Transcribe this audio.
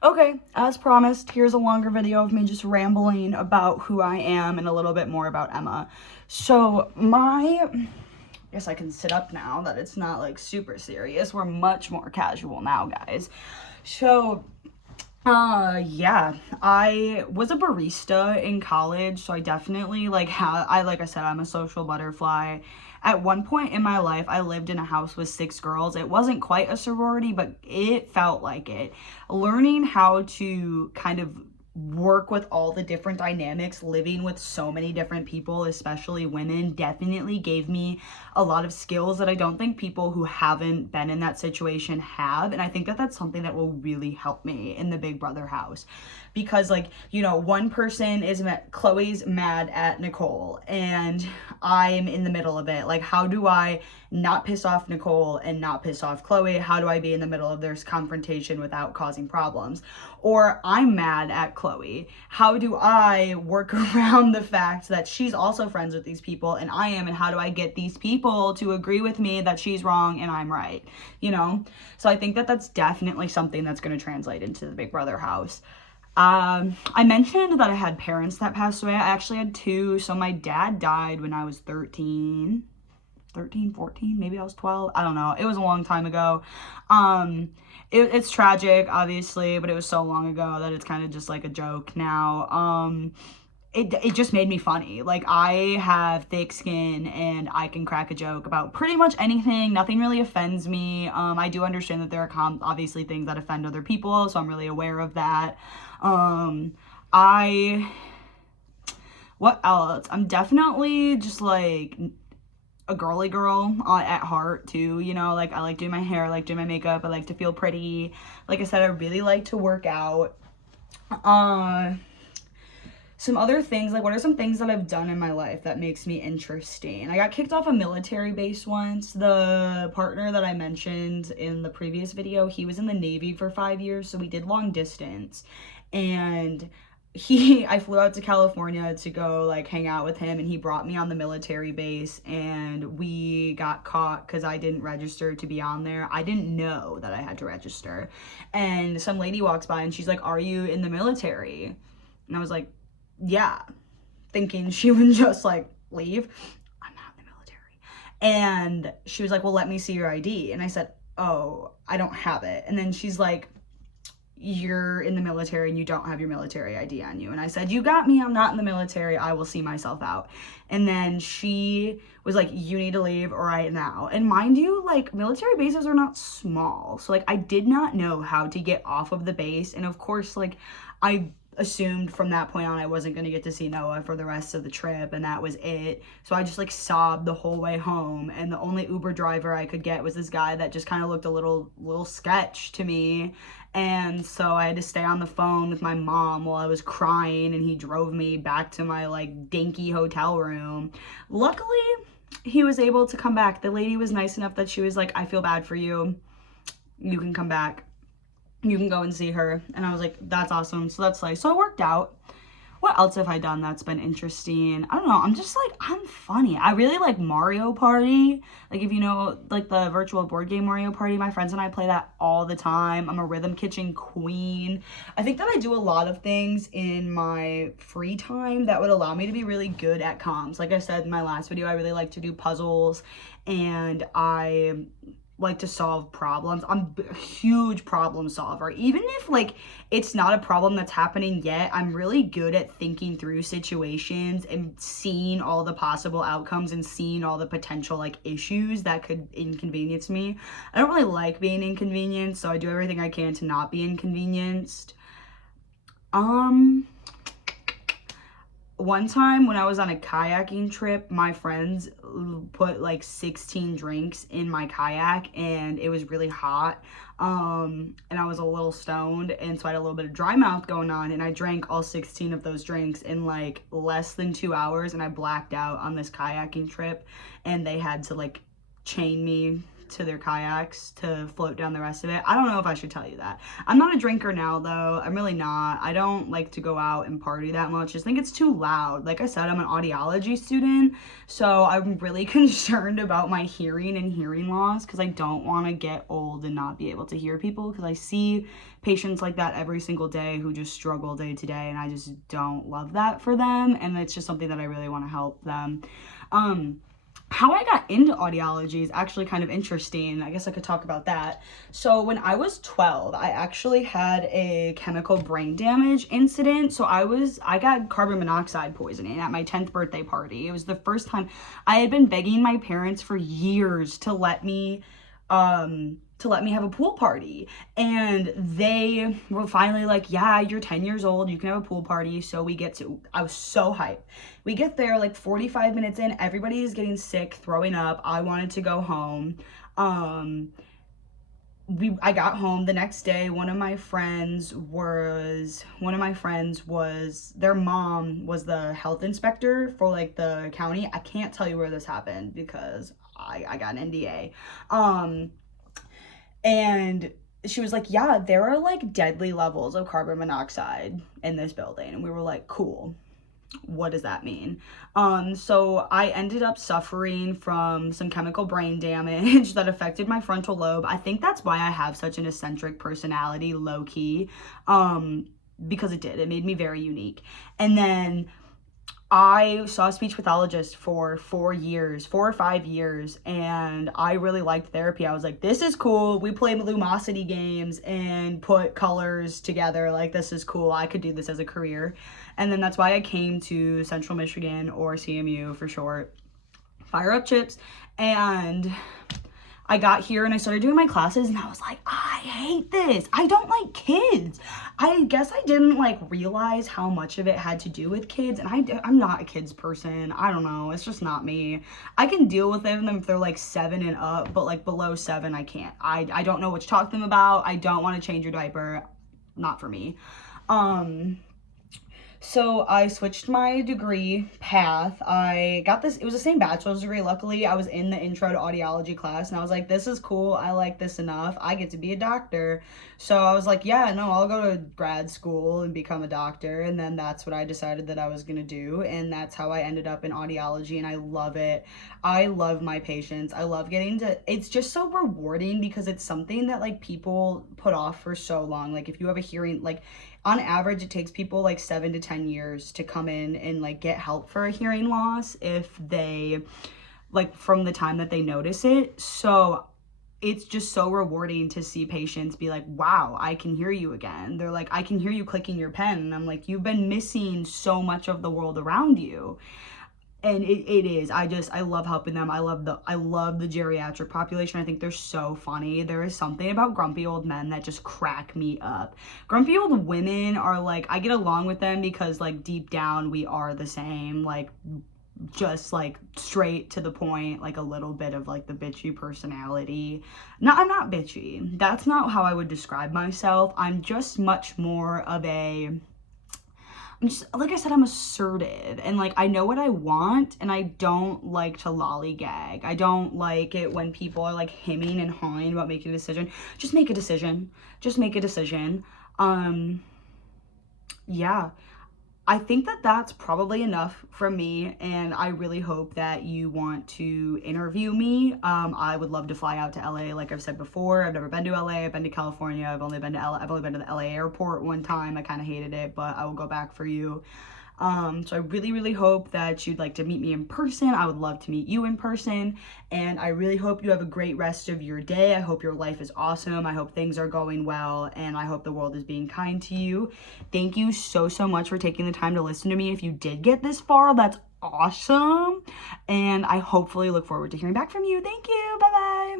Okay, as promised, here's a longer video of me just rambling about who I am and a little bit more about Emma. So, I guess I can sit up now that it's not like super serious. We're much more casual now, guys. So, yeah, I was a barista in college, so I definitely like I said, I'm a social butterfly. At one point in my life, I lived in a house with 6 girls. It wasn't quite a sorority, but it felt like it. Learning how to kind of work with all the different dynamics, living with so many different people, especially women, definitely gave me a lot of skills that I don't think people who haven't been in that situation have. And I think that that's something that will really help me in the Big Brother house. Because, like, one person is Chloe's mad at Nicole, and I'm in the middle of it. Like, how do I not piss off Nicole and not piss off Chloe? How do I be in the middle of this confrontation without causing problems? Or I'm mad at Chloe. How do I work around the fact that she's also friends with these people and I am, and how do I get these people to agree with me that she's wrong and I'm right? You know? So I think that that's definitely something that's going to translate into the Big Brother house. I mentioned that I had parents that passed away. I actually had two. So my dad died when I was 13, 14, maybe I was 12. I don't know. It was a long time ago. It's tragic, obviously, but it was so long ago that it's kind of just like a joke now. It just made me funny. Like, I have thick skin and I can crack a joke about pretty much anything. Nothing really offends me. I do understand that there are obviously things that offend other people, so I'm really aware of that. Um, I, what else? I'm definitely just like a girly girl at heart too, like I like doing my hair, I like doing my makeup, I like to feel pretty. Like I said, I really like to work out. Uh, some other things, like what are some things that I've done in my life that makes me interesting? I got kicked off a military base once. The partner that I mentioned in the previous video, he was in the Navy for 5 years, so we did long distance. And I flew out to California to go like hang out with him, and he brought me on the military base, and we got caught because I didn't register to be on there. I didn't know that I had to register. And some lady walks by and she's like, "Are you in the military?" And I was like, "Yeah," thinking she would just like leave. I'm not in the military. And she was like, "Well, let me see your ID." And I said, "Oh, I don't have it." And then she's like, "You're in the military and you don't have your military ID on you." And I said, "You got me. I'm not in the military. I will see myself out." And then she was like, "You need to leave right now." And mind you, like, military bases are not small. So, like, I did not know how to get off of the base. And of course, like, I assumed from that point on I wasn't going to get to see Noah for the rest of the trip, and that was it. So I just like sobbed the whole way home, and the only Uber driver I could get was this guy that just kind of looked a little sketch to me. And so I had to stay on the phone with my mom while I was crying, and he drove me back to my like dinky hotel room. Luckily, he was able to come back. The lady was nice enough that she was like, "I feel bad for you. You can come back. You can go and see her." And I was like, "That's awesome." So that's like, so it worked out. What else have I done that's been interesting? I don't know. I'm just like, I'm funny. I really like Mario Party. Like, if you know, like the virtual board game Mario Party, my friends and I play that all the time. I'm a Rhythm Kitchen queen. I think that I do a lot of things in my free time that would allow me to be really good at comms. Like I said in my last video, I really like to do puzzles, and I like to solve problems. I'm a huge problem solver. Even if like it's not a problem that's happening yet, I'm really good at thinking through situations and seeing all the possible outcomes and seeing all the potential like issues that could inconvenience me. I don't really like being inconvenienced, so I do everything I can to not be inconvenienced. One time when I was on a kayaking trip, my friends put like 16 drinks in my kayak, and it was really hot. And I was a little stoned, and so I had a little bit of dry mouth going on, and I drank all 16 of those drinks in like less than 2 hours, and I blacked out on this kayaking trip, and they had to like chain me to their kayaks to float down the rest of it. I don't know if I should tell you that. I'm not a drinker now, though. I'm really not. I don't like to go out and party that much. I just think it's too loud. Like I said, I'm an audiology student, so I'm really concerned about my hearing and hearing loss because I don't want to get old and not be able to hear people, because I see patients like that every single day who just struggle day to day, and I just don't love that for them, and it's just something that I really want to help them. How I got into audiology is actually kind of interesting. I guess I could talk about that. So when I was 12, I actually had a chemical brain damage incident. So I got carbon monoxide poisoning at my 10th birthday party. It was the first time. I had been begging my parents for years to let me have a pool party, and they were finally like, yeah, you're 10 years old, you can have a pool party. So I was so hyped. We get there like 45 minutes in, everybody is getting sick, throwing up. I wanted to go home. I got home the next day. One of my friends was their mom was the health inspector for like the county. I can't tell you where this happened because I got an NDA. And she was like, yeah, there are like deadly levels of carbon monoxide in this building. And we were like, cool. What does that mean? So I ended up suffering from some chemical brain damage that affected my frontal lobe. I think that's why I have such an eccentric personality, low key, because it made me very unique. And then I saw a speech pathologist for 4 or 5 years, and I really liked therapy. I was like, this is cool. We play Lumosity games and put colors together. Like, this is cool. I could do this as a career. And then that's why I came to Central Michigan, or CMU for short. Fire up chips. And I got here and I started doing my classes, and I was like, I hate this. I don't like kids. I guess I didn't like realize how much of it had to do with kids, and I'm not a kids person. I don't know. It's just not me. I can deal with them if they're like 7 and up, but like below 7, I can't. I don't know what to talk to them about. I don't want to change your diaper. Not for me. So I switched my degree path. I got this, it was the same bachelor's degree. Luckily, I was in the intro to audiology class, and I was like, this is cool. I like this enough. I get to be a doctor. So I was like, yeah, no, I'll go to grad school and become a doctor. And then that's what I decided that I was going to do. And that's how I ended up in audiology, and I love it. I love my patients. I love it's just so rewarding because it's something that like people put off for so long. Like if you have a hearing, like on average, it takes people like 7 to 10 years to come in and like get help for a hearing loss if they like from the time that they notice it. So it's just so rewarding to see patients be like, wow, I can hear you again. They're like, I can hear you clicking your pen. And I'm like, you've been missing so much of the world around you. And it is. I love helping them. I love the geriatric population. I think they're so funny. There is something about grumpy old men that just crack me up. Grumpy old women are like, I get along with them because like deep down we are the same, like just like straight to the point, like a little bit of like the bitchy personality. No, I'm not bitchy. That's not how I would describe myself. I'm just much more of I'm just, like I said, I'm assertive, and like I know what I want, and I don't like to lollygag. I don't like it when people are like hemming and hawing about making a decision. Just make a decision. Just make a decision. Yeah. I think that that's probably enough from me, and I really hope that you want to interview me. I would love to fly out to LA. Like I've said before, I've never been to LA. I've been to California. I've only been to the LA airport one time. I kind of hated it, but I will go back for you. So I really, really hope that you'd like to meet me in person. I would love to meet you in person. And I really hope you have a great rest of your day. I hope your life is awesome. I hope things are going well. And I hope the world is being kind to you. Thank you so, so much for taking the time to listen to me. If you did get this far, that's awesome. And I hopefully look forward to hearing back from you. Thank you. Bye-bye.